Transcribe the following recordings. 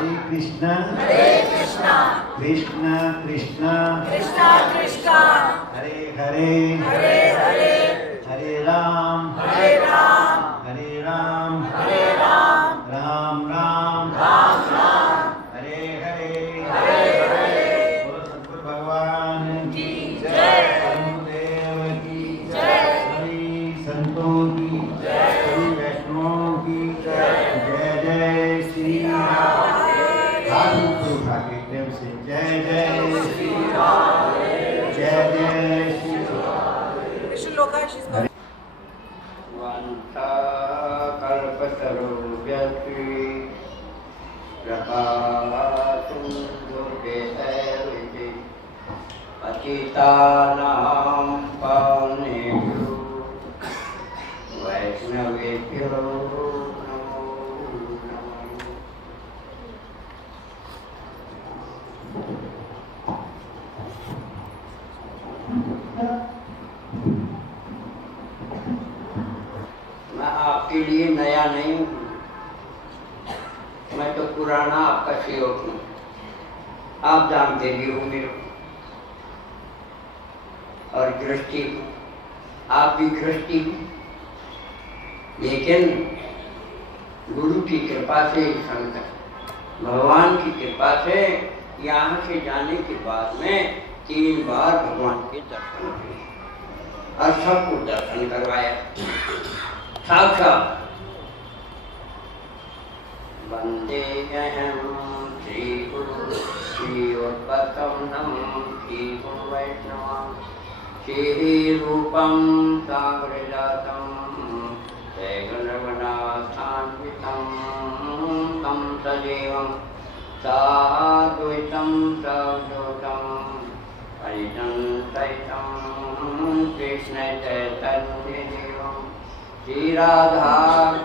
कृष्णा कृष्णा कृष्णा कृष्णा हरे हरे हरे राम राम राम हरे हरे बोलो सद्गुरु भगवान की जय, गुरुदेव की जय, सभी संतों की जय, सभी वैष्णवों की जय। जय जय श्री राम। हाथ ऊपर उठा के प्रेम से जय जय श्री राम, जय जय श्री राम। कल्पतरुभ्यश्च कृपासिन्धुभ्यैव पतितानां पावनेभ्यो वैष्णवेभ्यो नमो नमः। मैं आपके लिए नया नहीं हूँ, मैं तो पुराना आपका सेवक हूँ। आप जानते भी हो मेरे को, और दृष्टि आप भी दृष्टि, लेकिन गुरु की कृपा से, संत भगवान की कृपा से यहाँ से जाने के बाद में 3 बार भगवान के दर्शन किए और सबको दर्शन करवाया साक्षात। वंदे अहम श्री गुरु श्री उत्पन्नम श्री गुरु वैष्णवं श्री रूपं साग्रजातं जयगणवनाथान्वितं तं सजीवं साद्वैतं सवधूतं परिजन सहितं कृष्ण चैतन्यदेवं श्री राधा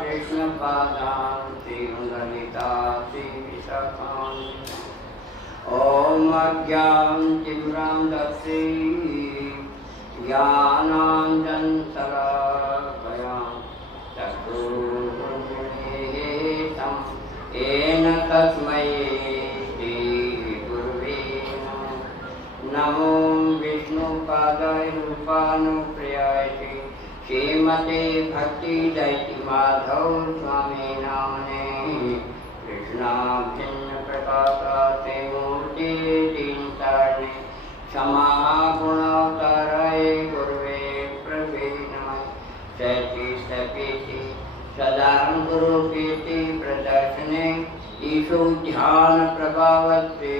कृष्ण पादान् श्री ललिता श्री विशाखान्। ओम अज्ञानतिमिरान्धस्य ज्ञानाञ्जनशलाकया चक्षुरुन्मीलितं येन तस्मै श्रीगुरवे नमो विष्णुपादाय रूपानुप्रियाय श्रीमते भक्तिदैत्यमाधव स्वामी नामने कृष्णाभिन्न प्रकाशाते मूर्ति दीनतारिणे क्षमा गुणावताराय गुरुवे प्रभे नमः। सति सपेति सदा गुरु कीर्ति प्रदर्शने ईशो ध्यान प्रभावते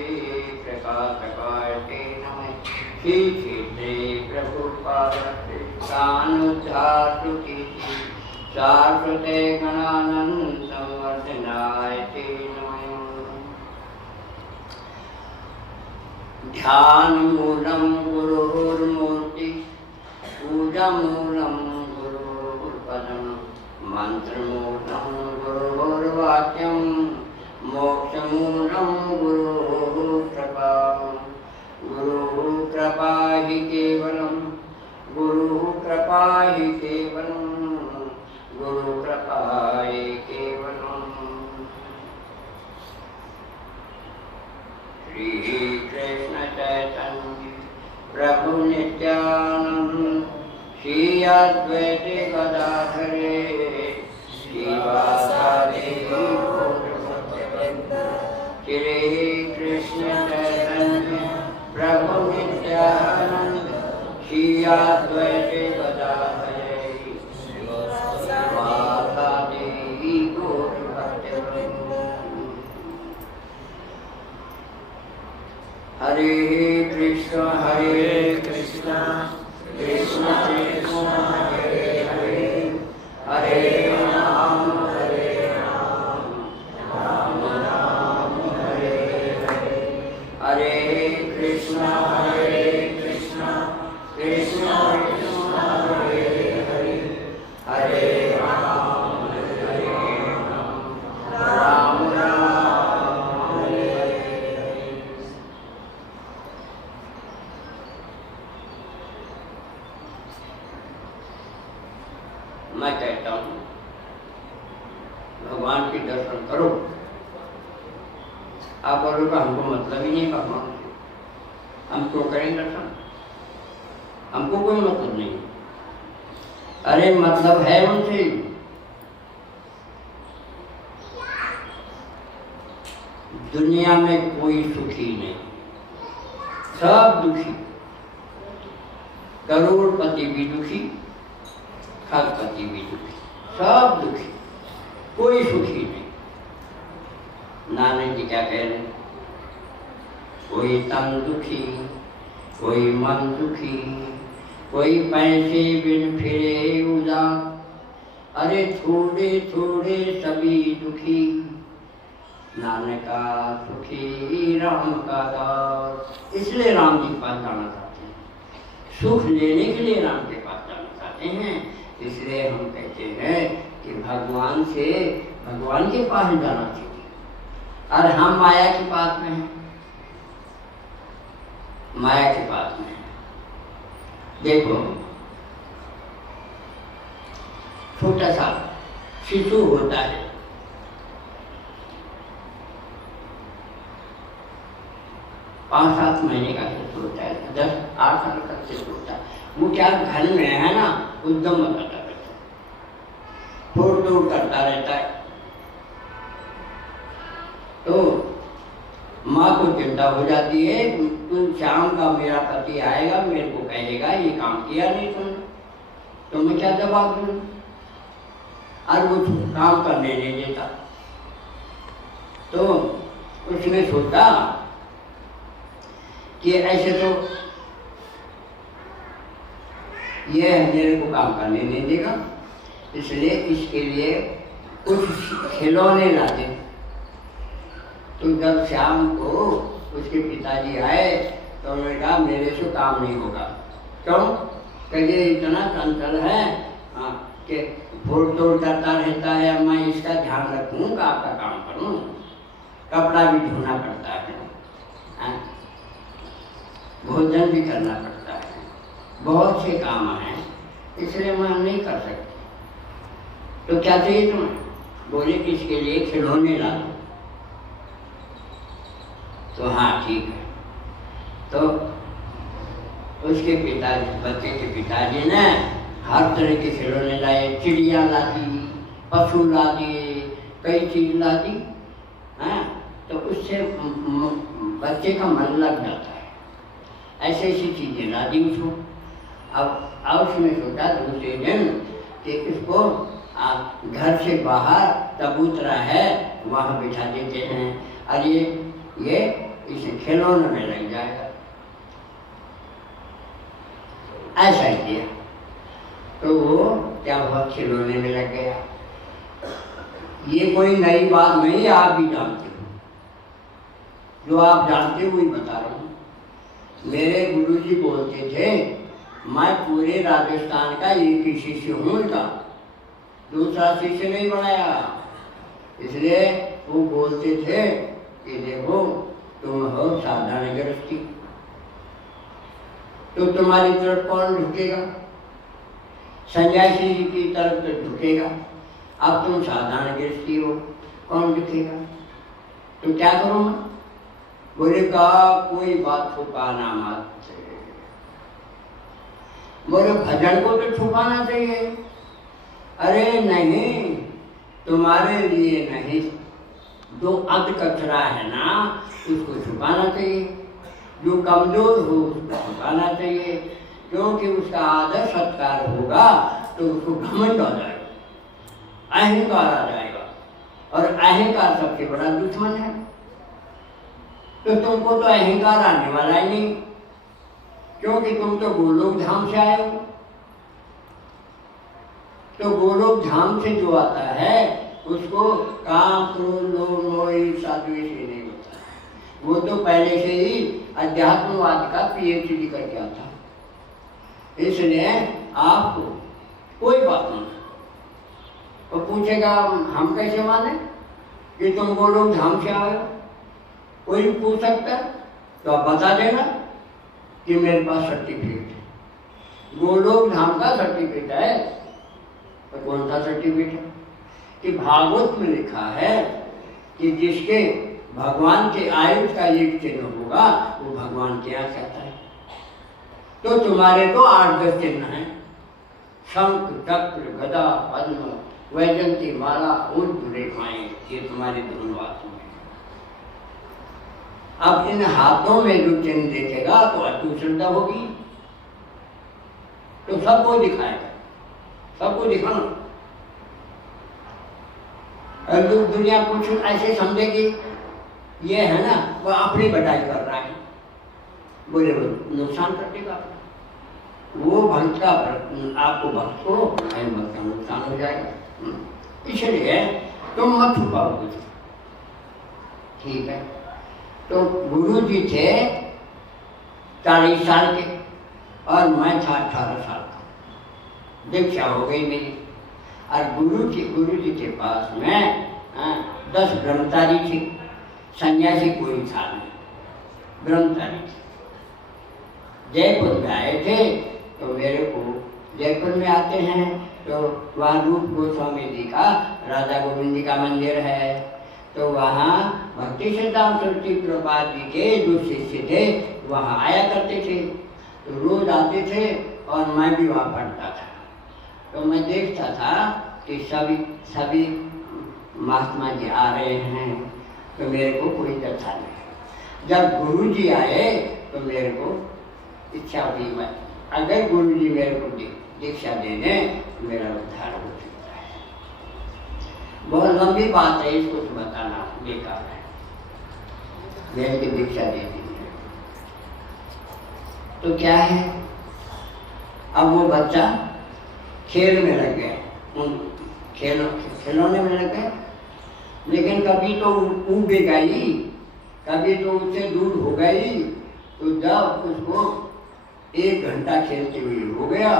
प्रकाशकाय ते नमः। श्री क्षेत्रे प्रभुपादते सानुधातु कीर्ति शाश्वते गणानंद संवर्धनाय ते नमः। ध्यान मूलम गुरुर्मूर्ति पूजा मूलम गुरुर्पदम मंत्र मूलम गुरुर्वाक्यम मोक्ष मूलम गुरुकृपा। गुरुकृपा हि केवलम गुरुकृपा हि केवलम गुरुकृपा हि केवलम। श्री कृष्ण चैतन्य प्रभु नित्यानंद श्री अद्वैत गदाधरे श्रीवासादि श्री कृष्ण चैतन्य प्रभु नित्यानंद श्री अद्वैत गदाधरे श्रीवासादि गौर भक्तवृंद। हरे कृष्ण कृष्ण कृष्ण हरे हरे हरे राम राम राम हरे हरे। हरे कृष्ण कृष्ण कृष्ण हरे हरे हरे राम राम राम हरे हरे। आप बोलोगे हमको मतलब ही नहीं भगवान से, हम क्यों करें दर्शन, हमको कोई मतलब नहीं। अरे मतलब है उनसे। दुनिया में कोई सुखी नहीं, सब दुखी। करोड़पति भी दुखी, खरपति भी दुखी, सब दुखी, कोई सुखी नहीं। नानक जी क्या कह रहे हैं? कोई तन दुखी, कोई मन दुखी, कोई पैसे बिन फिरे उदास। अरे थोड़े थोड़े सभी दुखी, नानका सुखी राम का दास। इसलिए राम जी के पास जाना चाहते हैं, सुख लेने के लिए राम के पास जाना चाहते हैं। इसलिए हम कहते हैं कि भगवान से, भगवान के पास जाना चाहिए। और हम माया के पास में हैं, माया के पास में हैं। देखो छोटा सा शिशु होता है, पाँच सात महीने का शिशु होता है, 10-8 साल का शिशु होता है। वो क्या घर में है ना, उद्यम करता रहता है, फोड़ तोड़ करता रहता है। तो माँ को चिंता हो जाती है, तुम शाम का मेरा पति आएगा, मेरे को कहेगा ये काम किया नहीं तुमने, तो मैं क्या जवाब दूँ? और वो काम करने नहीं देता। तो उसने सोचा कि ऐसे तो ये मेरे को काम करने नहीं देगा, इसलिए इसके लिए कुछ खिलौने ला दे। तो जब शाम को उसके पिताजी आए तो उन्होंने कहा मेरे से काम नहीं होगा। क्यों? कहिए इतना चंचल है कि फोड़ तोड़ करता रहता है, मैं इसका ध्यान रखूँ, आपका काम करूँ, कपड़ा भी धोना पड़ता है, भोजन भी करना पड़ता है, बहुत से काम हैं, इसलिए मैं नहीं कर सकती। तो क्या चाहिए तुम्हें? बोले कि इसके लिए खिलौने ला दो। तो हाँ ठीक है। तो उसके पिताजी, बच्चे के पिताजी ने हर तरह के खिलौने लाए, चिड़िया ला दी, पशु ला दिए, कई चीज ला दी। हाँ, तो उससे बच्चे का मन लग जाता है, ऐसी ऐसी चीजें ला दी उसको। अब उसने सोचा दूसरे दिन कि इसको घर से बाहर चबूतरा है, वहाँ बिठा देते हैं, और ये इसे खिलौने में लग जाएगा। ऐसा ही किया। तो वो क्या हुआ, खिलौने में लग गया। ये कोई नई बात नहीं है, आप भी जानते हो, जो आप जानते हो वही बता रहा हूँ। मेरे गुरुजी बोलते थे, मैं पूरे राजस्थान का एक ही शिष्य हूँ उनका, दूसरा शिष्य नहीं बनाया। इसलिए वो बोलते थे कि देखो तुम हो साधारण गृहस्थी, तो तुम्हारी तरफ कौन झुकेगा? सन्यासी जी की तरफ तो झुकेगा। अब तुम साधारण गृहस्थी हो, कौन झुकेगा? तो क्या करूँ? बोले कहा कोई बात छुपाना मत। बोले भजन को तो छुपाना चाहिए। अरे नहीं, तुम्हारे लिए नहीं, जो अध कचरा है ना उसको छुपाना चाहिए, जो कमजोर हो उसको छुपाना चाहिए, क्योंकि उसका आदर सत्कार होगा तो उसको घमंड आ जाएगा, अहंकार आ जाएगा, और अहंकार सबसे बड़ा दुश्मन है। तो तुमको तो अहंकार आने वाला ही नहीं, क्योंकि तुम तो गोलोक धाम से आए हो। तो गोलोक धाम से जो आता है उसको काम क्रोध लोभ मोह ईर्ष्या द्वेष नहीं होता है। वो तो पहले से ही अध्यात्मवाद का PhD करके आता है। इसलिए आपको कोई बात नहीं। तो पूछेगा हम कैसे माने कि तुम गोलोक धाम से आए हो? कोई भी पूछ सकता है, तो आप बता देना कि मेरे पास सर्टिफिकेट है, गोलोक धाम का सर्टिफिकेट है। तो कौन सा सर्टिफिकेट है? कि भागवत में लिखा है कि जिसके भगवान के आयुष का एक चिन्ह होगा, वो भगवान के यहाँ कहता है। तो तुम्हारे तो 8-10 चिन्ह हैं, शंख, चक्र, गदा, पद्म, वैजंती माला, ऊर्ध्व रेखाएं, ये तुम्हारे धनुर्वासों में। अब इन हाथों में जो चिन्ह देखेगा तो अटूट श्रद्धा होगी, तो सबको दिखाएगा, सबको दिखाना। और दुनिया कुछ ऐसे समझेगी ये है ना वो अपनी बढ़ाई कर रहा है, बोले वो नुकसान कर देगा, वो भक्त का आपको भक्त को भक्त का नुकसान हो जाएगा। इसलिए तुम मत छुपाओ कुछ, ठीक है। तो गुरु जी थे 40 साल के और मैं था 18 साल का, दीक्षा हो गई मेरी। और गुरु जी के पास में 10 ब्रह्मचारी थी, सन्यासी कोई था नहीं, ब्रह्मचारी थी। जयपुर में आए थे तो मेरे को, जयपुर में आते हैं तो वहाँ रूप गोस्वामी जी का, राधा गोविंद जी का मंदिर है, तो वहाँ भक्ति सिद्धांत सरस्वती प्रभुपाद जी के जो शिष्य थे वहाँ आया करते थे, तो रोज आते थे और मैं भी वहाँ पढ़ता था। तो मैं देखता था कि सभी महात्मा जी आ रहे हैं, तो मेरे को कोई दशा नहीं। जब गुरु जी आए तो मेरे को इच्छा हुई, मैं अगर गुरु जी मेरे को दीक्षा दे दें तो मेरा उद्धार हो सकता है। बहुत लंबी बात है, इसको तो बताना बेकार है। मेरे को दीक्षा दे दीजिए तो क्या है, अब वो बच्चा खेल में लग गए, उन खिलौने में लग गए, लेकिन कभी तो ऊब गई, कभी तो उससे दूर हो गई। तो जब उसको 1 घंटा खेलते हुए हो गया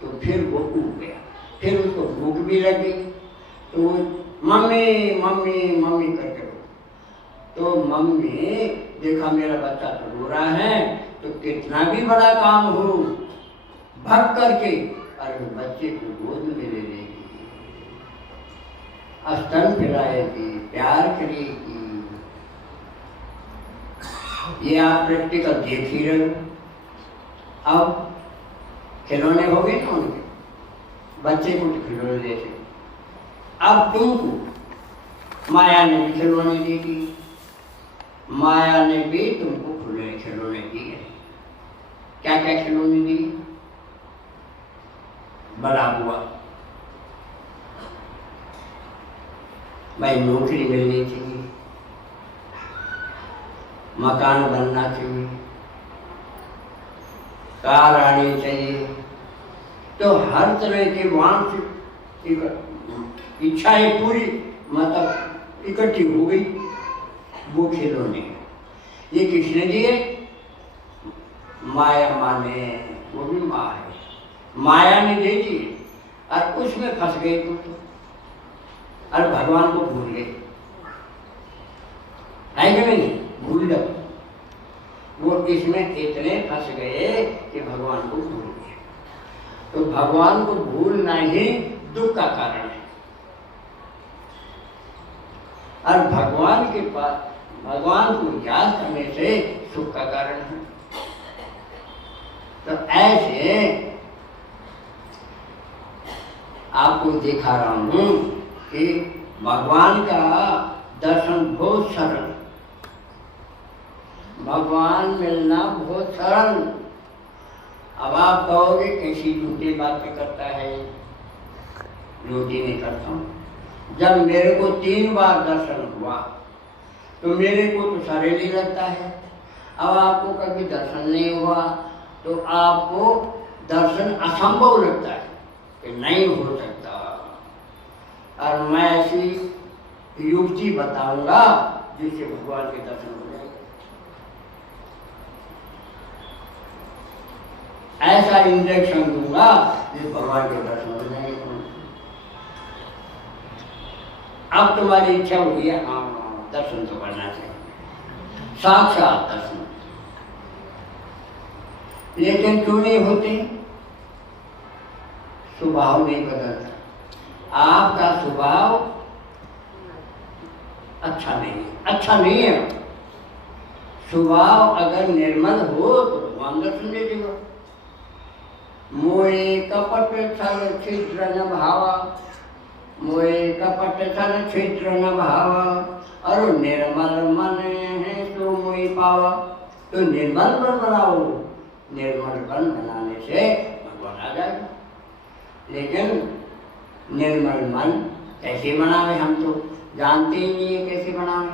तो फिर वो ऊब गया, फिर उसको भूख भी लगी, तो वो मम्मी मम्मी मम्मी करके रो। तो मम्मी देखा मेरा बच्चा तो रो रहा है, तो कितना भी बड़ा काम हो भाग करके और बच्चे को गोद में ले लेगी, स्तन पिलाएगी, प्यार करेगी। ये आप प्रैक्टिकल देख ही रहे हो। अब खिलौने हो गए ना उनके, बच्चे को खिलौने देते, अब तुमको माया ने भी खिलौने दे दी, माया ने भी तुमको खुले खिलौने दिए। क्या क्या खिलौने दी? बड़ा हुआ, भाई नौकरी मिलनी चाहिए, मकान बनना चाहिए, कार आनी चाहिए, तो हर तरह के वांछित इच्छाएं पूरी मतलब इकट्ठी हो गई, वो खिलौने। ये किसने दिए? माया माने, वो भी माँ है, माया ने दे दिए और उसमें फंस गए तुम तो, और भगवान को भूल गए, है कि नहीं? भूल जाओ, वो इसमें इतने फंस गए कि भगवान को भूल गए। तो भगवान को भूलना ही दुख का कारण है, और भगवान के पास भगवान को याद करने से सुख का कारण है। तो ऐसे आपको दिखा रहा हूं कि भगवान का दर्शन बहुत सरल, भगवान मिलना बहुत सरल। अब आप कहोगे कैसी झूठी बातें करता है, झूठी नहीं करता हूं। जब मेरे को 3 बार दर्शन हुआ तो मेरे को तो सरल ही लगता है। अब आपको कभी दर्शन नहीं हुआ तो आपको दर्शन असंभव लगता है कि नहीं हो सकता। और मैं ऐसी युक्ति बताऊंगा जिससे भगवान के दर्शन हो जाएंगे। ऐसा इंजेक्शन दूंगा जिस भगवान के दर्शन हो जाएंगे। अब तुम्हारी इच्छा हुई है, हाँ दर्शन तो करना चाहिए, साक्षात दर्शन, लेकिन क्यों नहीं होते? स्वभाव नहीं बदलता। आपका स्वभाव अच्छा नहीं है, अच्छा नहीं है। स्वभाव अगर निर्मल हो तो भगवान दर्शन दे देगा। मोए कपट छल छिद्र न भावा, मोए कपट छल छिद्र न भावा, और निर्मल मन है तो मोई पावा। तो निर्मल मन बनाओ, निर्मल मन बनाने से भगवान आ जाएगा। लेकिन निर्मल मन कैसे बनावे, हम तो जानते ही नहीं है कैसे बनावे।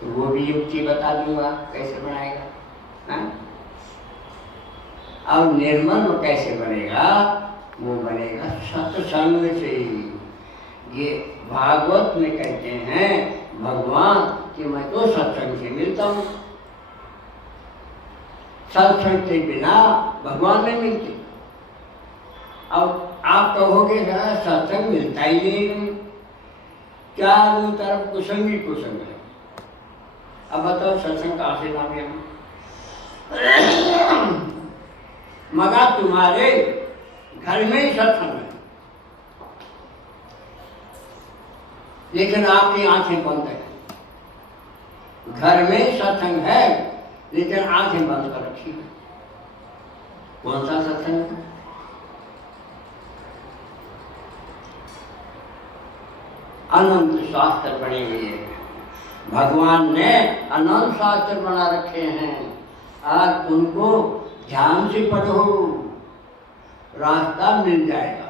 तो वो भी युक्ति बता दूंगा कैसे बनाएगा। अब निर्मल कैसे बनेगा, वो बनेगा सत्संग से। ये भागवत में कहते हैं भगवान कि मैं तो सत्संग से मिलता हूँ, सत्संग के बिना भगवान नहीं मिलते। अब आप कहोगे सत्संग मिलता ही नहीं, चारों तरफ कुसंग ही कुसंग है। अब बताओ सत्संग कहाँ से लावे हम? मगर तुम्हारे घर में ही सत्संग है, लेकिन आपकी आंखें बंद है। घर में सत्संग है लेकिन आंखें बंद कर रखी है। कौन सा सत्संग है? अनंत शास्त्र बने हुए हैं, भगवान ने अनंत शास्त्र बना रखे हैं, और उनको ध्यान से पढ़ो, रास्ता मिल जाएगा।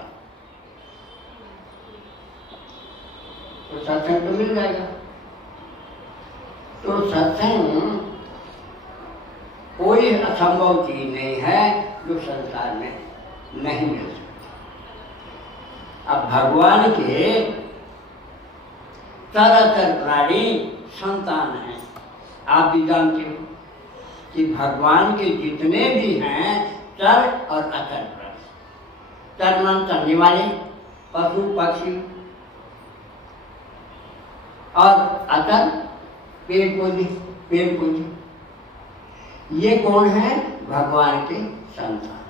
तो सत्संग तो मिल जाएगा। तो सत्संग कोई असंभव चीज नहीं है जो संसार में नहीं मिल सकती। अब भगवान के तरह प्राणी संतान हैं। आप भी जानते हो कि भगवान के जितने भी हैं चर और अचर प्राणी। चर मन चलने वाले पशु पक्षी, और अचर पेड़ पौधे। ये कौन है? भगवान के संतान,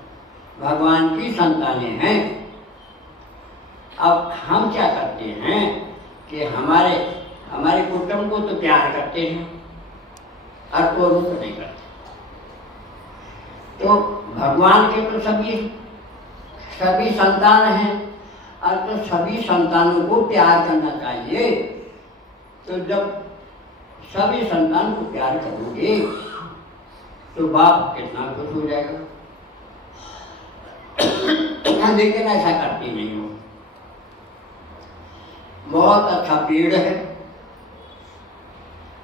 भगवान की संतानें हैं। अब हम क्या करते हैं कि हमारे कुटुंब को तो प्यार करते हैं और को तो नहीं करते। तो भगवान के तो सभी संतान हैं, और तो सभी संतानों को प्यार करना चाहिए। तो जब सभी संतान को प्यार करोगे तो बाप कितना खुश हो जाएगा। लेकिन ऐसा करती नहीं हो। बहुत अच्छा पेड़ है,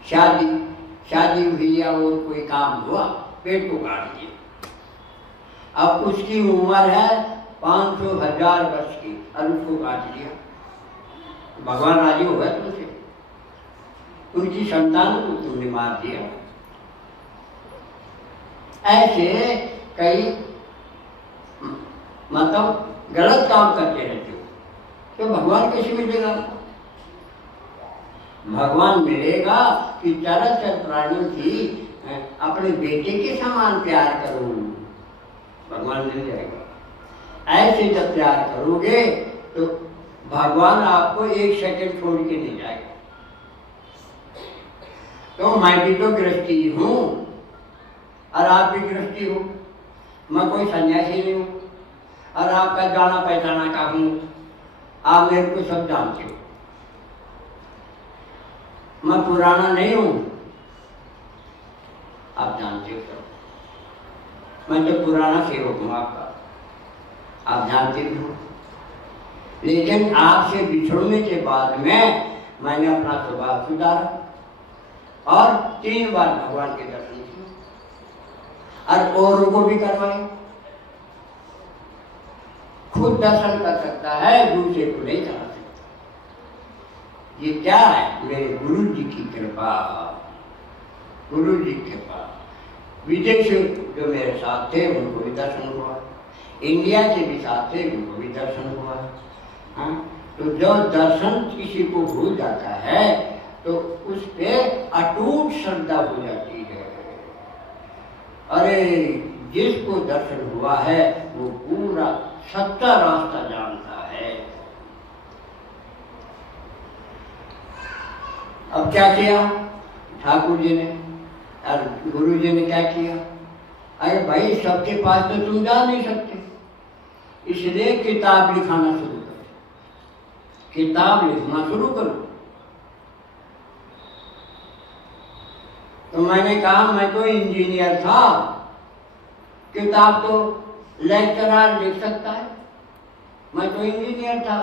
शादी हुई या और कोई काम हुआ, पेड़ को काट दिया। अब उसकी उम्र है 500,000 वर्ष की, और उसको काट दिया। भगवान राजी हो गए तुमसे, उनकी संतान को तुमने मार दिया। ऐसे कई मतलब गलत काम करते रहते हो, तो भगवान कैसे मिलेगा? भगवान मिलेगा कि चराचर प्राणियों की अपने बेटे के समान प्यार करो, भगवान मिल जाएगा। ऐसे जब प्यार करोगे तो भगवान आपको एक सेकंड छोड़ के नहीं जाएगा। तो मैं भी तो गृहस्थी हूँ और आप भी गृहस्थी हो, मैं कोई सन्यासी नहीं हूँ, और आपका जाना पहचाना का हूँ, आप मेरे को सब जानते हो। मैं पुराना नहीं हूँ, आप जानते हो सब। मैं तो पुराना सेवक हूँ आपका, आप जानते भी हो। लेकिन आपसे बिछड़ने के बाद में मैंने अपना स्वभाव सुधारा और 3 बार भगवान के दर्शन किए, और औरों को भी करवाए। खुद दर्शन कर सकता है, दूसरे को नहीं करा सकता। ये क्या है? मेरे गुरु जी की कृपा, गुरु जी की कृपा। विदेश जो मेरे साथ थे उनको भी दर्शन हुआ, इंडिया के भी साथ थे उनको भी दर्शन हुआ। हाँ, तो जो दर्शन किसी को हो जाता है तो उस पे अटूट श्रद्धा हो जाती है। अरे जिसको दर्शन हुआ है वो पूरा सच्चा रास्ता जानता है। अब क्या किया ठाकुर जी ने और गुरु जी ने क्या किया? अरे भाई सबके पास तो तुम जा नहीं सकते, इसलिए किताब लिखाना शुरू करो, किताब लिखना शुरू करो। तो मैंने कहा मैं तो इंजीनियर था, किताब तो लेक्चरर लिख सकता है, मैं तो इंजीनियर था,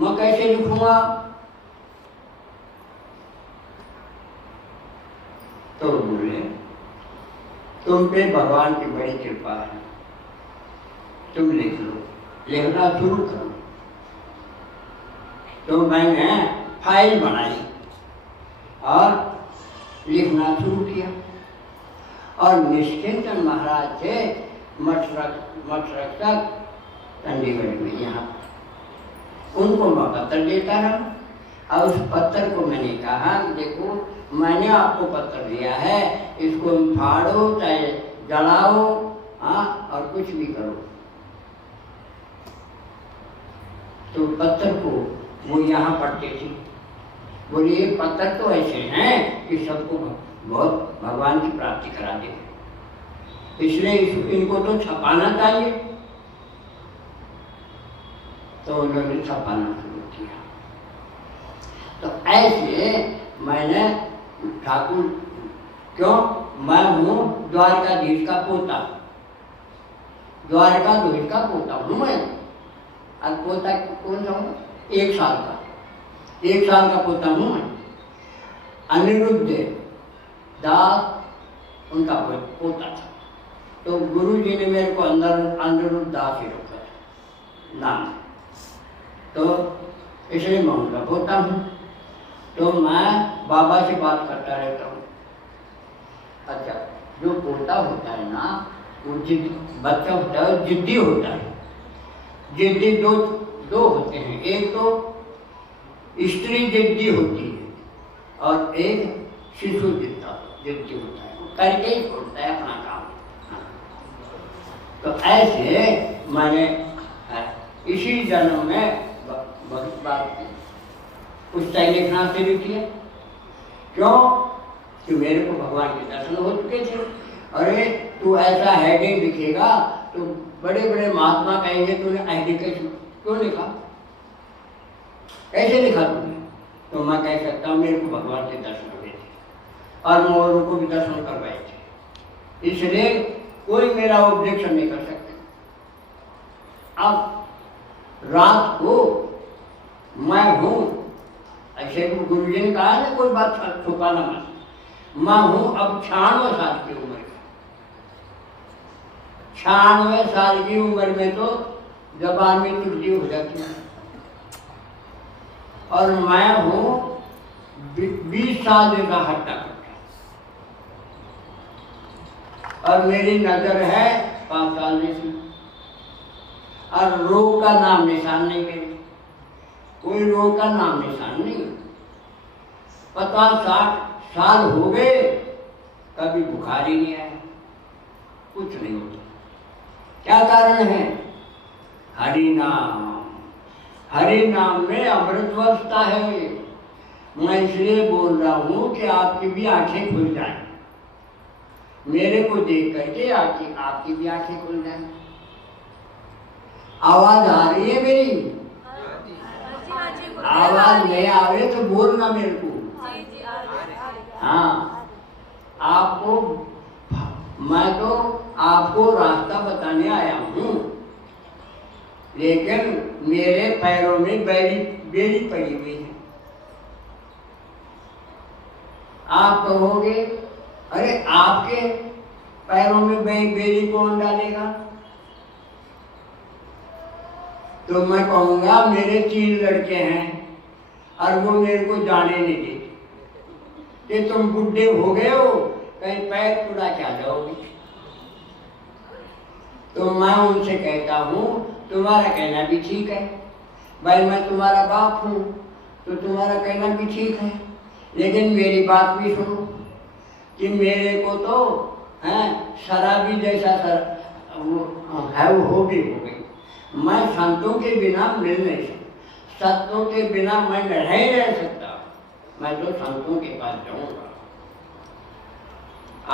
मैं कैसे लिखूंगा? तो बोले तुम पे भगवान की बड़ी कृपा है, तुम लिख लो, लिखना शुरू करो। तो मैंने फाइल बनाई और लिखना शुरू किया। और निश्चिंतन महाराज थे मठरक्षक चंडीगढ़ में, यहाँ उनको मैं पत्र देता रहा। और उस पत्र को मैंने कहा देखो मैंने आपको पत्र दिया है, इसको फाड़ो चाहे जलाओ, हाँ, और कुछ भी करो। तो पत्र को वो यहाँ पढ़ते थे, बोले ये पत्र तो ऐसे हैं कि सबको बहुत भगवान की प्राप्ति करा दे, इसलिए इनको तो छपाना चाहिए। तो उन्होंने छपाना शुरू किया। तो ऐसे मैंने ठाकुर, क्यों मैं हूँ द्वारकाधीश का पोता, द्वारकाधीश का पोता हूँ मैं। और पोता कौन सा हूँ? 1 साल का, 1 साल का पोता हूँ मैं। अनिरुद्ध दास उनका पोता था। तो गुरु जी ने मेरे को अनिरुद्ध दास ही रखा था नाम। तो इसलिए मैं उनका पोता हूँ। तो मैं बाबा से बात करता रहता हूँ। अच्छा, जो पोता होता है ना, वो बच्चा होता है, जिद्दी होता है। जिद्दी दो होते हैं, एक तो स्त्री जिद्दी होती है और एक शिशु जिद्दी होता है, करके ही छोड़ता है अपना काम। तो ऐसे मैंने इसी जन्म में बहुत बात की, उस टाइम लिखना शुरू किया। क्यों कि मेरे को भगवान के दर्शन हो चुके थे। अरे तू ऐसा हेडिंग लिखेगा तो बड़े बड़े महात्मा कहेंगे तूने हेडिंग क्यों लिखा, कैसे लिखा तूने? तो मैं कह सकता हूँ मेरे को भगवान के दर्शन हुए थे और मैं औरों को भी दर्शन करवाए थे, इसलिए कोई मेरा ऑब्जेक्शन नहीं कर सकते। अब रात को मैं हूँ, ऐसे गुरु जी ने कहा ना कोई बात छुपाना मत, मैं हूँ अब 96 साल की उम्र का। 96 साल की उम्र में तो जबान में त्रुटि हो जाती है। और मैं हूँ 20 साल का हट्टा कट्टा, और मेरी नजर है 5 साल जैसी, और रोग का नाम निशान नहीं मेरे, कोई रोग का नाम निशान नहीं। 50-60 साल हो गए, कभी बुखार ही नहीं आया, कुछ नहीं होता। क्या कारण है? हरि नाम, हरि नाम में अमृत वर्षता है। मैं इसलिए बोल रहा हूँ कि आपकी भी आंखें खुल जाएं, मेरे को देख करके आपकी भी आंखें खुल जाएं। आवाज आ रही है मेरी? आवाज नहीं आवे तो बोलना मेरे को। हाँ, आपको, मैं तो आपको रास्ता बताने आया हूँ, लेकिन मेरे पैरों में बेड़ी पड़ी हुई है। आप कहोगे अरे आपके पैरों में बेड़ी कौन डालेगा? तो मैं कहूँगा मेरे 3 लड़के हैं और वो मेरे को जाने नहीं देते कि तुम बुढ़े हो गए हो, कहीं पैर टुड़ा क्या जाओगे। तो मैं उनसे कहता हूँ तुम्हारा कहना भी ठीक है भाई, मैं तुम्हारा बाप हूँ तो तुम्हारा कहना भी ठीक है, लेकिन मेरी बात भी सुनो कि मेरे को तो शराबी जैसा वो हो गई। मैं संतों के बिना मिल नहीं सकता, सत्यों के बिना मैं नहीं रह सकता, मैं तो संतों के पास जाऊंगा।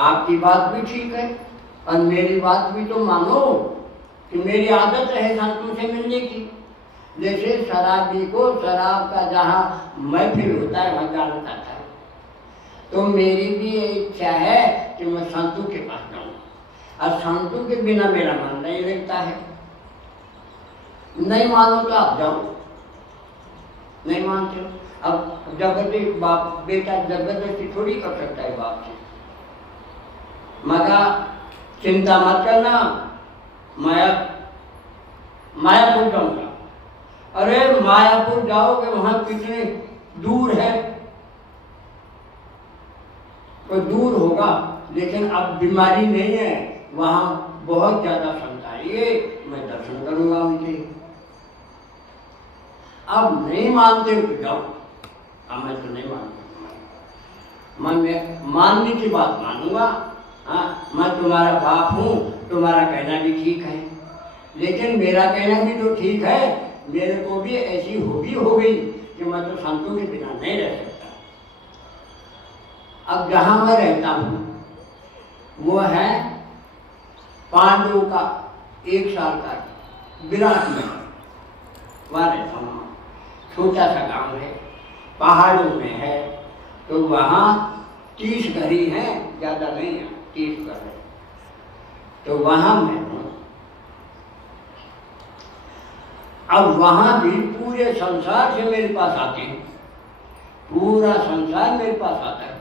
आपकी बात भी ठीक है और मेरी बात भी तो मानो कि मेरी आदत है संतों से मिलने की। जैसे शराबी को शराब का जहाँ महफिल होता है वहाँ जाना चाहता है, तो मेरी भी ये इच्छा है कि मैं संतों के पास जाऊँ, और संतों के बिना मेरा मन नहीं लगता है। नहीं मानो तो आप जाओ, नहीं मानते हो अब जबरदस्ती बाप बेटा जबरदस्ती थोड़ी कर सकता है बाप से। मगर चिंता मत करना, मायापुर जाऊंगा। अरे मायापुर जाओगे वहां कितने दूर है, तो दूर होगा लेकिन अब बीमारी नहीं है, वहां बहुत ज्यादा क्षमता है, मैं दर्शन करूंगा उनके। अब नहीं मानते हो तो जाओ, अब मैं तो नहीं मानता, मैं मानने की बात मानूंगा। हाँ, मैं तुम्हारा बाप हूँ, तुम्हारा कहना भी ठीक है, लेकिन मेरा कहना भी तो ठीक है। मेरे को भी ऐसी हॉबी हो गई कि मैं तो संतों के बिना नहीं रह सकता। अब जहाँ मैं रहता हूँ वो है पांडवों का 1 साल का विराट में, वहाँ रहता हूँ। छोटा सा गांव है, पहाड़ों में है, तो वहाँ 30 घर ही हैं, ज़्यादा नहीं है, 30 घर है, तो वहाँ मैं हूँ। अब वहाँ भी पूरे संसार से मेरे पास आते हैं, पूरा संसार मेरे पास आता है।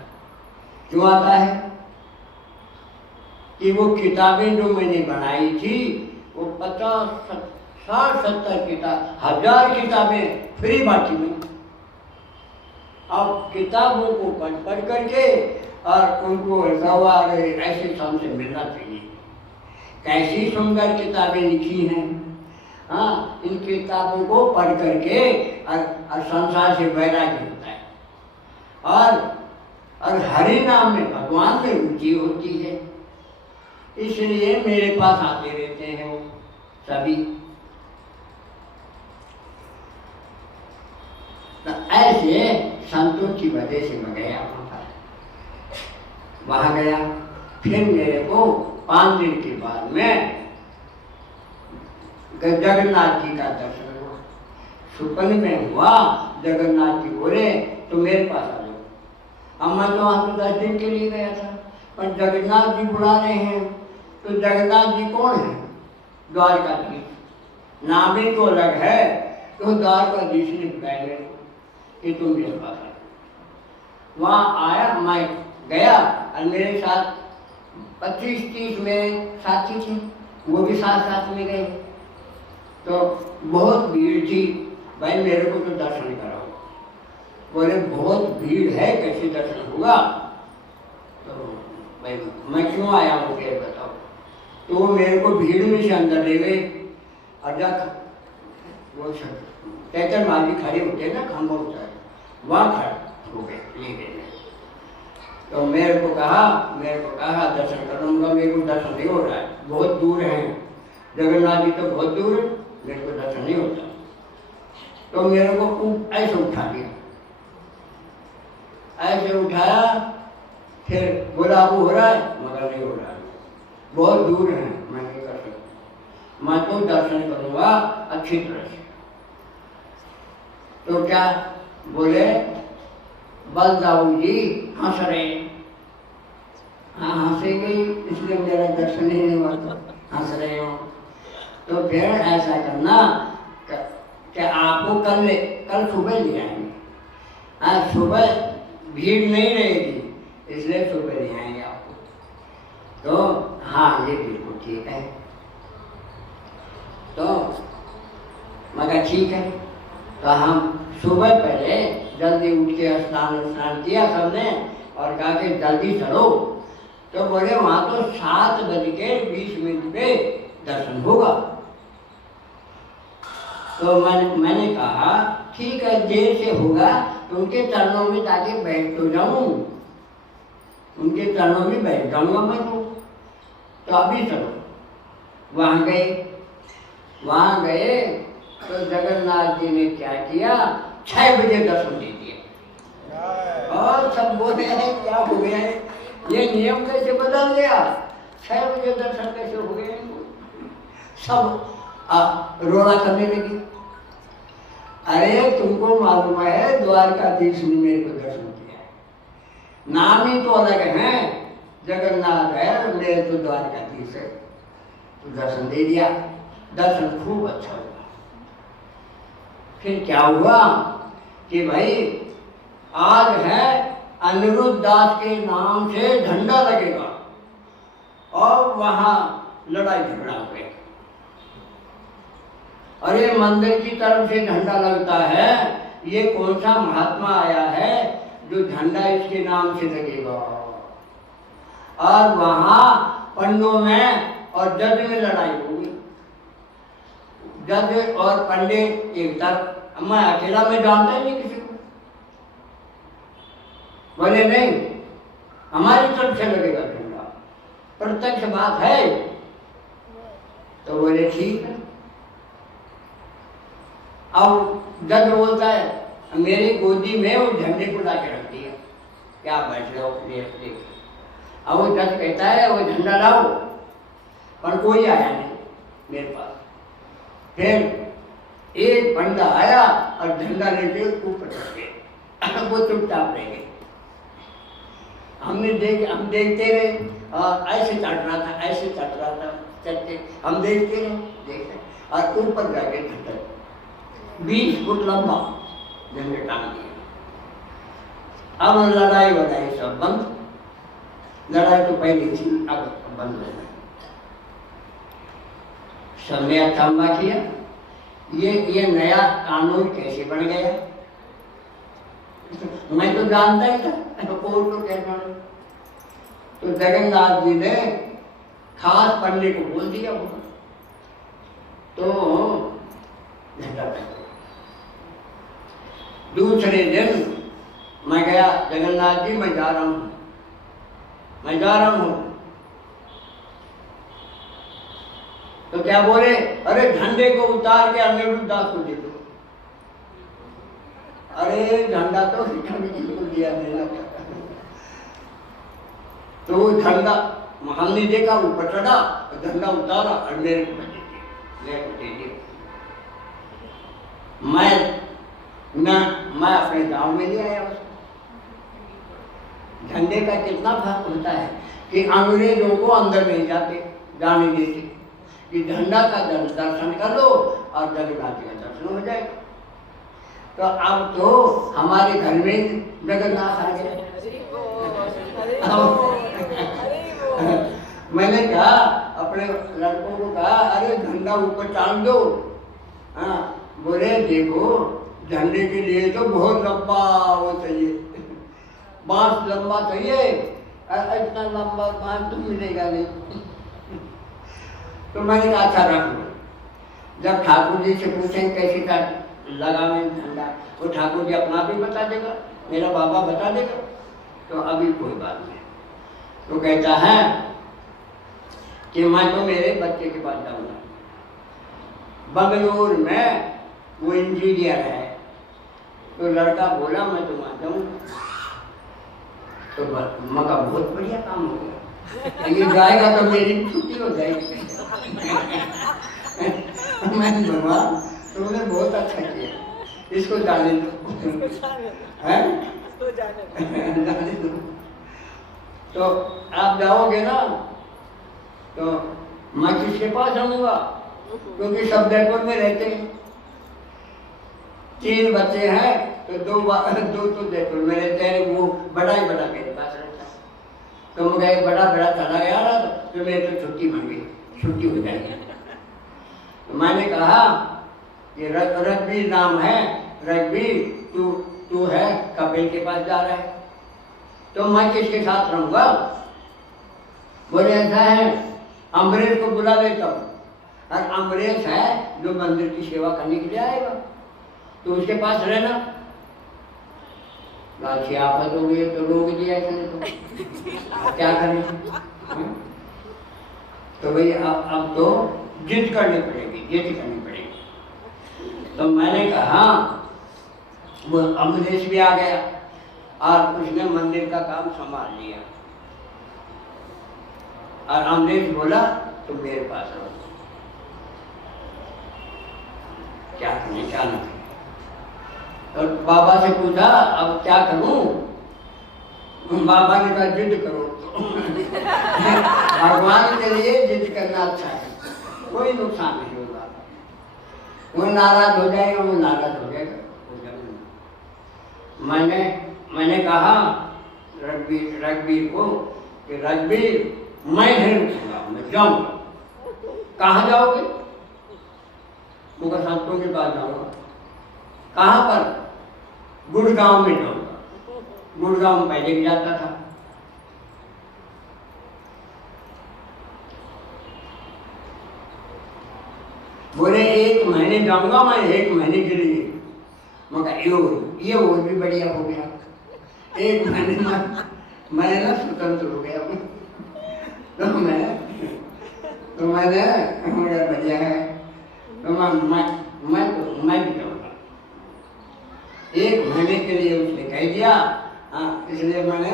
क्यों आता है कि वो किताबें जो मैंने बनाई थी वो 50, 60, 70 किताब, 1000 किताबें फ्री बांटी में। अब किताबों को पढ़ करके और उनको ऐसे हमसे मिलना चाहिए। कैसी सुंदर किताबें लिखी हैं। हाँ, इन किताबों को पढ़ करके और संसार से वैराग्य होता है, और हरि नाम में भगवान में रुचि होती है, इसलिए मेरे पास आते रहते हैं वो सभी। तो ऐसे संतों की वजह से मैं गया वहाँ गया। फिर मेरे को 5 दिन के बाद में जगन्नाथ जी का दर्शन हुआ, सुपन में हुआ। जगन्नाथ जी बोले तो मेरे पास आ जाओ। अब मैं तो वहाँ पे 10 दिन के लिए गया था, पर जगन्नाथ जी बुला रहे हैं। तो जगन्नाथ जी कौन है? द्वारकाधीश, नाम ही तो अलग है। तो द्वारकाधीश ने बुलाया कि तुम मेरे पास आओ। वहाँ आया, मैं गया और मेरे साथ 25-30 में साथी थे, वो भी साथ में गए। तो बहुत भीड़ थी, भाई मेरे को तो दर्शन कराओ। बोले बहुत भीड़ है, कैसे दर्शन होगा? तो भाई मैं क्यों आया हूँ मुझे बताओ। तो वो मेरे को भीड़ में से अंदर ले गए, और जब वो चैतन माली खड़े होते हैं ना, खंभा होता है, वहाँ खड़े हो गए, ले गए। तो मेरे को कहा दर्शन करूँगा, मेरे को दर्शन नहीं हो रहा है, बहुत दूर है, जगन्नाथ जी तो बहुत दूर है, मेरे को दर्शन नहीं होता। तो मेरे को ऐसे उठा दिया, ऐसे उठाया, फिर बोला अब हो रहा है, मगर नहीं हो रहा है, बहुत दूर है, मैं नहीं कर सकता, मैं तो दर्शन करूँगा अच्छी तरह से। तो क्या बोले, बलदाऊ जी हंस रहे, हाँ हंसेंगे इसलिए मेरा दर्शन ही नहीं हुआ, हंस रहे हो। तो फिर ऐसा करना कि आपको कल सुबह ले आएंगे। आज सुबह भीड़ नहीं रहेगी, इसलिए सुबह ले आएंगे आपको। तो हाँ, ये बिल्कुल ठीक है। तो मगर ठीक है, तो हम सुबह पहले जल्दी उठ के स्नान किया सबने, और कहा कि जल्दी चलो। तो बोले वहाँ तो 7:20 पे दर्शन होगा। तो मैंने कहा ठीक है, देर से होगा तो उनके चरणों में जाके बैठ तो जाऊँ, उनके चरणों में बैठ जाऊँगा मैं तो अभी चलो। वहाँ गए तो जगन्नाथ जी ने क्या किया, 6 बजे दर्शन दे दिया। सब बोले हैं क्या हो गया है, ये नियम कैसे बदल गया, 6 बजे दर्शन कैसे हो गए, सब रोना करने लगे। अरे तुमको मालूम है द्वारकाधीश ने मेरे को दर्शन किया है, नाम ही तो अलग है, जगन्नाथ है और मेरे तो द्वारकाधीश है, तो दर्शन दे दिया, दर्शन खूब अच्छा हुआ। फिर क्या हुआ कि भाई आज है अनिरुद्ध दास के नाम से झंडा लगेगा और वहां लड़ाई झगड़ा हो गया। अरे मंदिर की तरफ से झंडा लगता है, ये कौन सा महात्मा आया है जो झंडा इसके नाम से लगेगा, और वहां पंडों में और जज में लड़ाई होगी, जज और पंडित एक तरफ, मैं अकेला में जानता ही नहीं किसी को, बोले नहीं हमारी तरफ से लगेगा झंडा, प्रत्यक्ष बात है, तो बोले ठीक है। अब जज बोलता है मेरी गोदी में वो झंडे को ला के रख दिया, क्या बैठ लो देख। अब वो जज कहता है वो झंडा लाओ, पर कोई आया नहीं मेरे पास। फिर एक बंदा आया और झंडा लेके ऊपर चढ़ गए, वो चुपचाप रह गए। हम देखते रहे, ऐसे चढ़ रहा था, ऐसे चढ़ रहा था, चढ़ते हम देखते रहे, और ऊपर जाके झंडा 20 फुट लंबा झंडे टांग दिया। अब लड़ाई वड़ाई सब बंद, लड़ाई तो पहले थी, अब बंद है। सबने अचंभा किया, ये नया कानून कैसे बन गया, मैं तो जानता ही था, कोर्ट तो कहना। तो जगन्नाथ जी ने खास पंडित को बोल दिया, तो झंडा लग गया। दूसरे दिन मैं गया, जगन्नाथ जी मैं जा रहा हूँ, मैं जा रहा हूँ। तो क्या बोले, अरे झंडे को उतार के अनिरुद्ध दास को दे दो। अरे झंडा तो को दिया देना, तो वो झंडा हमने देखा, ऊपर चढ़ा, झंडा उतारा और मेरे को दे दिया। मैं अपने गांव में ले आया उसको। झंडे का कितना फर्क होता है कि अंग्रेजों को अंदर नहीं जाने देते, कि झंडा का दर्शन कर लो और जगन्नाथ जी का दर्शन हो जाएगा। तो अब तो हमारे घर में जगन्नाथ आ गया। मैंने कहा अपने लड़कों को कहा, अरे झंडा ऊपर टांग दो। हाँ, बोले देखो झंडे के लिए तो बहुत लंबा वो चाहिए, बांस लंबा चाहिए, इतना लंबा बांस तो मिलेगा नहीं। तो मैंने कहा अच्छा रख लो, जब ठाकुर जी से पूछें कैसे का लगा मैं झंडा, वो ठाकुर जी अपना भी बता देगा, मेरा बाबा बता देगा, तो अभी कोई बात नहीं। तो कहता है कि मैं तो मेरे बच्चे के पास जाऊंगा, बंगलोर में वो इंजीनियर है। तो लड़का बोला मैं तो वहां जाऊंगा। तो मका बहुत बढ़िया काम हो गया, ये जाएगा तो मेरी छुट्टी हो जाएगी। मैंने भगवान तुमने बहुत अच्छा किया, इसको जाने दो, हैं? जाने दो। तो आप जाओगे ना, तो मैं किसके पास जाऊंगा, क्योंकि सब जयपुर में रहते हैं, 3 बच्चे हैं, तो 2 तो जयपुर में रहते हैं, वो बड़ा ही बड़ा मेरे पास रहता है। तो मैं बड़ा चला गया ना, तो मेरे तो छुट्टी बन गई, छुट्टी हो जाएगी। तो मैंने कहा ये रघबीर नाम है, रघबीर तू है कपिल के पास जा रहा है, तो मैं किसके साथ रहूंगा। बोले ऐसा है अम्बरेश को बुला लेता हूँ, और अम्बरेश है जो मंदिर की सेवा करने के लिए आएगा, तो उसके पास रहना। लाठी आफत हो गई तो रोक दिया तो क्या करें। तो भाई अब तो जिद करनी पड़ेगी। तो मैंने कहा वो अम्बरेश भी आ गया, और उसने मंदिर का काम संभाल लिया। और अमरीश बोला तुम मेरे पास रहो, क्या करें क्या नहीं। तो बाबा से पूछा अब क्या करूं? बाबा ने कहा जिद करो। भगवान के लिए जिद करना अच्छा है, कोई नुकसान नहीं होगा। वो नाराज हो जाएगा, वो नाराज हो जाएगा। मैंने कहा रघबीर को कि रघबीर मैं नहीं रुकूंगा, मैं जाऊंगा। कहाँ जाओगे? वो कहा संतों के पास जाऊंगा। कहाँ पर? गुड़गांव में जाऊंगा। गुड़गांव पहले भी जाता था। बोले 1 महीने जाऊंगा मैं, 1 महीने के लिए। मगर ये और भी बढ़िया हो गया। 1 महीने में मैं ना स्वतंत्र हो गया। तो मैंने बड़ा बढ़िया है। तो मैं भी जाऊंगा। 1 महीने के लिए उसने कह दिया। हाँ, इसलिए मैंने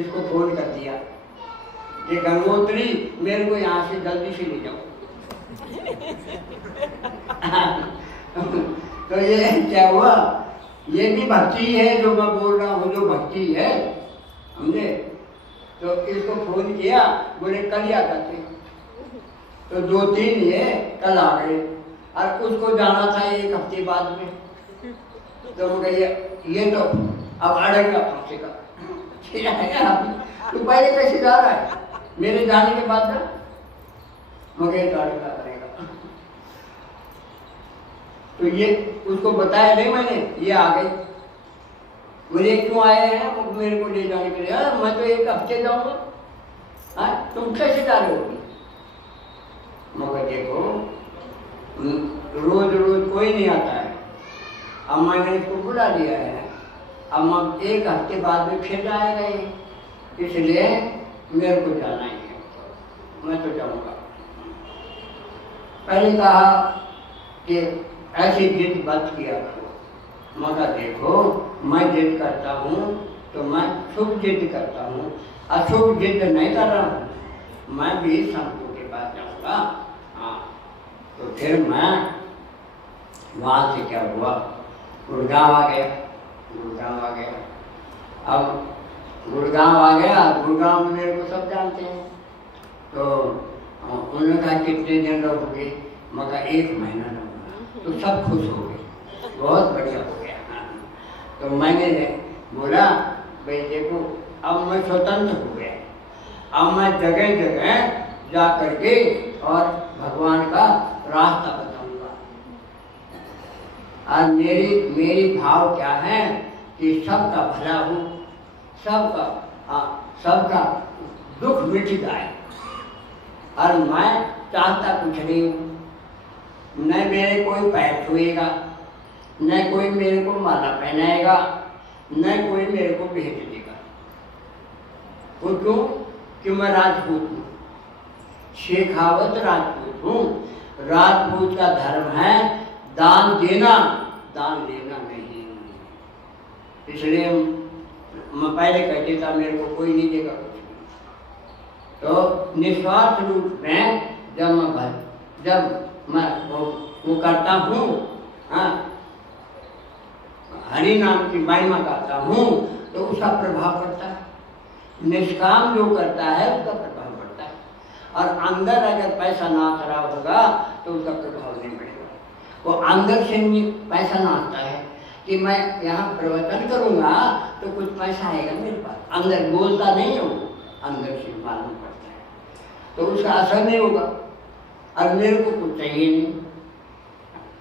इसको फोन कर दिया कि गंगोत्री मेरे को यहाँ से जल्दी से ले जाओ। तो ये क्या हुआ? ये भी भक्ति है जो मैं बोल रहा हूँ, जो भक्ति है, समझे? तो इसको फोन किया, बोले कल आ जाते। तो 2-3 ये कल आ गए और उसको जाना था 1 हफ्ते बाद में। तो वो कहिए ये तो अब अड़ेगा फंसे का। तू पहले कैसे जा रहा है? मेरे जाने के बाद ना मगर अड़ेगा करेगा। तो ये उसको बताया नहीं मैंने, ये आ गई। बोले क्यों आए हैं? मेरे को ले जाने के लिए। मैं तो 1 हफ्ते जाऊंगा। हाँ, तुम कैसे जा रहे हो? मगर देखो रोज रोज कोई नहीं आता है। अब मैंने इसको बुला लिया है, अब 1 हफ्ते बाद में फिर आएगा ये, इसलिए मेरे को जाना ही है, मैं तो जाऊंगा। पहले कहा कि ऐसी जिद मत किया करो। मगर देखो मैं जिद करता हूँ तो मैं शुभ जिद करता हूँ, अशुभ जिद नहीं कर रहा हूँ। मैं भी संतों के पास जाऊंगा। हाँ, तो फिर मैं वहाँ से क्या हुआ, गुड़गांव आ गया। अब गुड़गांव आ गया, गुड़गांव में मेरे को सब जानते हैं। तो उन्होंने कहा कितने दिन रहोगे? मगर 1 महीना रहूँगा। तो सब खुश हो गए, बहुत बढ़िया हो गया। तो मैंने बोला भाई देखो अब मैं स्वतंत्र हो गया, अब मैं जगह जगह जा करके और भगवान का रास्ता बताऊंगा। और मेरी भाव क्या है कि सबका भला हो, सबका दुख मिट जाए। और मैं चाहता कुछ नहीं हूँ, न मेरे कोई पैर छुएगा, न कोई मेरे को माला पहनाएगा, न कोई मेरे को भेज देगा। वो क्यों? कि मैं राजपूत हूँ, शेखावत राजपूत हूँ। राजपूत का धर्म है दान देना, दान लेना नहीं। इसलिए मैं पहले कहते था मेरे को कोई नहीं देगा कुछ। तो निस्वार्थ रूप में जब मैं वो करता हूँ, हाँ, हरि नाम की महिमा करता हूँ, तो उसका प्रभाव पड़ता है। निष्काम जो करता है उसका प्रभाव पड़ता है। और अंदर अगर पैसा ना खराब होगा तो उसका प्रभाव नहीं पड़ेगा। वो अंदर से पैसा ना आता है कि मैं यहाँ प्रवचन करूँगा तो कुछ पैसा आएगा मेरे पास। अंदर बोलता नहीं है, वो अंदर से मालूम पड़ता है, तो उसका असर नहीं होगा। और मेरे को कुछ चाहिए नहीं,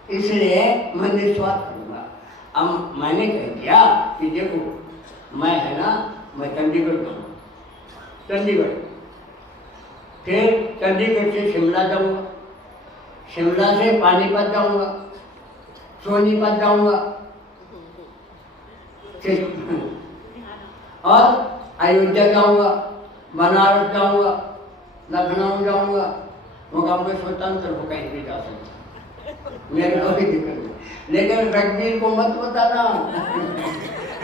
इसलिए मैं निस्वार्थ करूँगा। अब मैंने कह दिया कि देखो मैं है ना, मैं चंडीगढ़ जाऊँगा, चंडीगढ़, फिर चंडीगढ़ से शिमला जाऊँगा, शिमला से पानीपत जाऊँगा, सोनीपत जाऊँगा, और अयोध्या जाऊँगा, बनारस जाऊँगा, लखनऊ जाऊँगा। मगर मैं स्वतंत्र हो कहीं भी जा सकता, मेरे को भी दिक्कत नहीं। लेकिन रघबीर को मत बताना।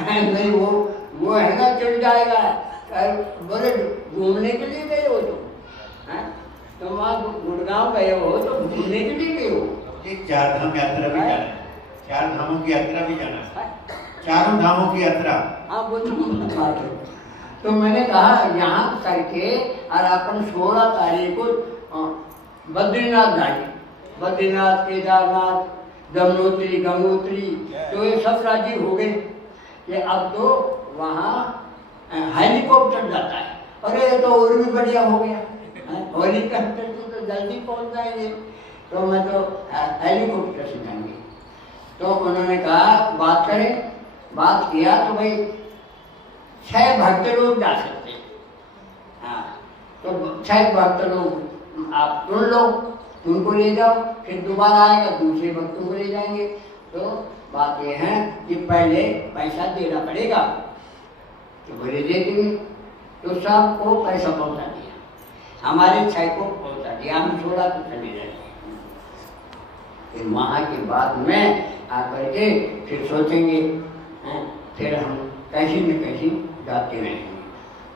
नहीं, वो जाएगा। बोले घूमने के लिए गए हो तुम, तुम वहाँ गुड़गांव गए हो तो घूमने के लिए गए हो। ये 4 धाम यात्रा भी जाना है, 4 धामों की यात्रा भी जाना है, 4 धामों की यात्रा। हाँ वो तो मैंने कहा यहाँ करके और अपन 16 तारीख को बद्रीनाथ जाएंगे। बद्रीनाथ, केदारनाथ, यमुनोत्री, गंगोत्री, तो ये सब राजी हो गए कि अब तो वहाँ हेलीकॉप्टर जाता है। अरे ये तो और भी बढ़िया हो गया, हेलीकॉप्टर से तो जल्दी पहुँच जाएंगे। तो मैं तो हेलीकॉप्टर से जाएंगे। तो उन्होंने कहा बात करें, बात किया तो भाई 6 भक्त लोग जा सकते हैं। हाँ तो 6 भक्त लोग आप चुन लो, उनको ले जाओ, फिर दोबारा आएगा दूसरे भक्तों को ले जाएंगे। तो बात यह है कि पहले पैसा देना पड़ेगा। तो बोले दे देंगे। तो सबको पैसा पहुंचा दिया, हमारे 6 को पहुंचा दिया, हम 16 को चले जाएंगे। फिर वहाँ के बाद में आकर के फिर सोचेंगे, फिर हम कहीं न कहीं जाते रहेंगे।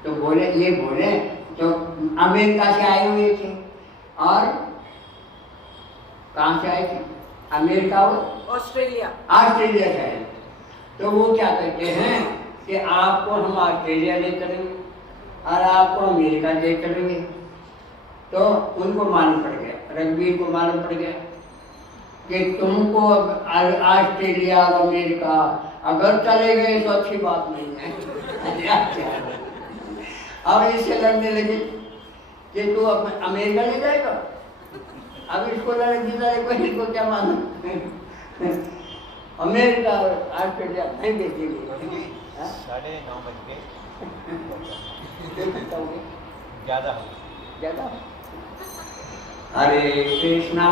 तो बोले ये बोले तो अमेरिका से आए हुए थे और कहाँ से आए थे? अमेरिका और ऑस्ट्रेलिया से आए। तो वो क्या कहते हैं कि आपको हम ऑस्ट्रेलिया ले चलेंगे और आपको अमेरिका ले चलेंगे। तो उनको मालूम पड़ गया, रघुवीर को मालूम पड़ गया कि तुमको ऑस्ट्रेलिया और अमेरिका अगर चले गए तो अच्छी बात नहीं है। अब इससे लड़ने लगे कि तू अमेरिका ले जाएगा। अब इसको लड़े को क्या मालूम अमेरिका और ऑस्ट्रेलिया नहीं बेचेंगे। 9:30 बज गए, ज़्यादा हरे कृष्णा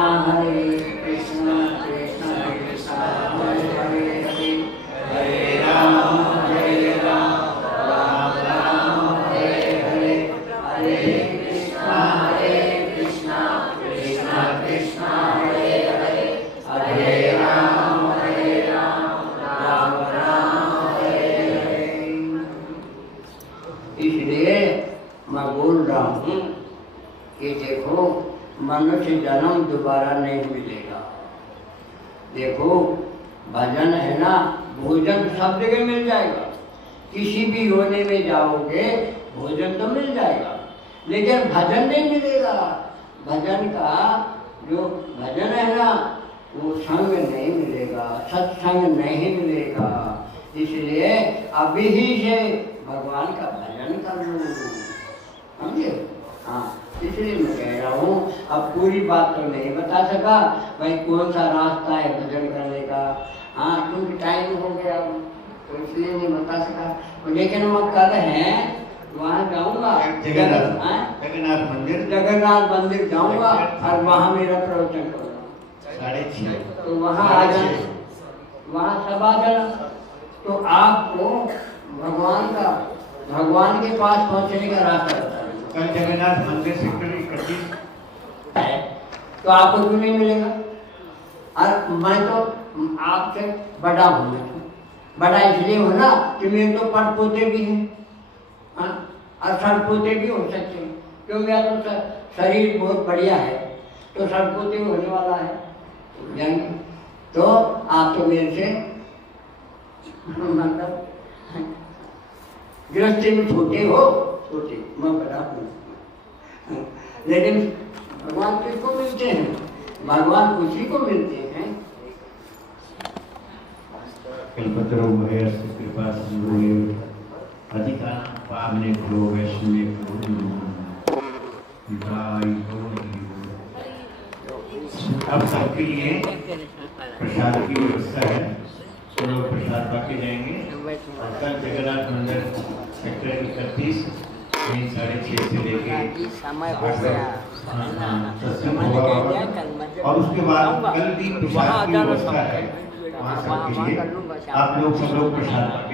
कृष्णा कृष्णा हरे हरे, हरे राम राम राम हरे हरे, हरे कृष्णा कृष्णा कृष्णा हरे हरे, हरे राम राम राम हरे हरे। इसलिए मैं बोल रहा हूँ कि देखो मनुष्य जन्म दोबारा नहीं मिलेगा। देखो भजन है ना, भोजन सब जगह मिल जाएगा। किसी भी योनि में जाओगे भोजन तो मिल जाएगा, लेकिन भजन नहीं मिलेगा। भजन का जो भजन है ना वो संग नहीं मिलेगा, सत्संग नहीं मिलेगा। इसलिए अभी ही से भगवान का भजन कर लो, समझे? हाँ इसलिए मैं कह रहा हूँ, अब पूरी बात तो नहीं बता सका भाई कौन सा रास्ता है भजन करने का। हाँ क्योंकि टाइम हो गया तो इसलिए नहीं बता सका। लेकिन मैं कल है वहाँ जाऊँगा, जगन्नाथ मंदिर जाऊँगा और वहाँ मेरा प्रवचन करूँगा 6:30। तो वहाँ आ जाना, वहाँ सब आ जाना। तो आपको भगवान के पास पहुँचने का रास्ता बता। कल जगन्नाथ मंदिर सेक्टर 31 है तो आपको क्यों नहीं मिलेगा? और मैं तो आपसे बड़ा हूँ, बड़ा इसलिए हो ना कि मेरे तो पट पोते भी हैं और सर पोते भी हो सकते हैं। क्यों मेरा तो शरीर बहुत बढ़िया है, तो सर पोते होने वाला है जाएंगे। तो आप तो मेरे से मतलब गृहस्थी में छोटे हो, छोटे, मैं बड़ा हूँ। लेकिन भगवान किसको मिलते हैं? भगवान उसी को मिलते हैं। कल्पतरो भयस्य कृपा सिंधुः अधिकानां पावनेभ्यो वैष्णवेभ्यो अब सबके लिए प्रसाद की व्यवस्था है, तो लोग प्रसाद पाके जाएंगे। और कल जगन्नाथ मंदिर सेक्टर 31 6:30 से लेके सत्संग होगा। और उसके बाद कल भी प्रसाद की व्यवस्था है वहाँ सबके लिए। आप लोग सब लोग प्रसाद पाके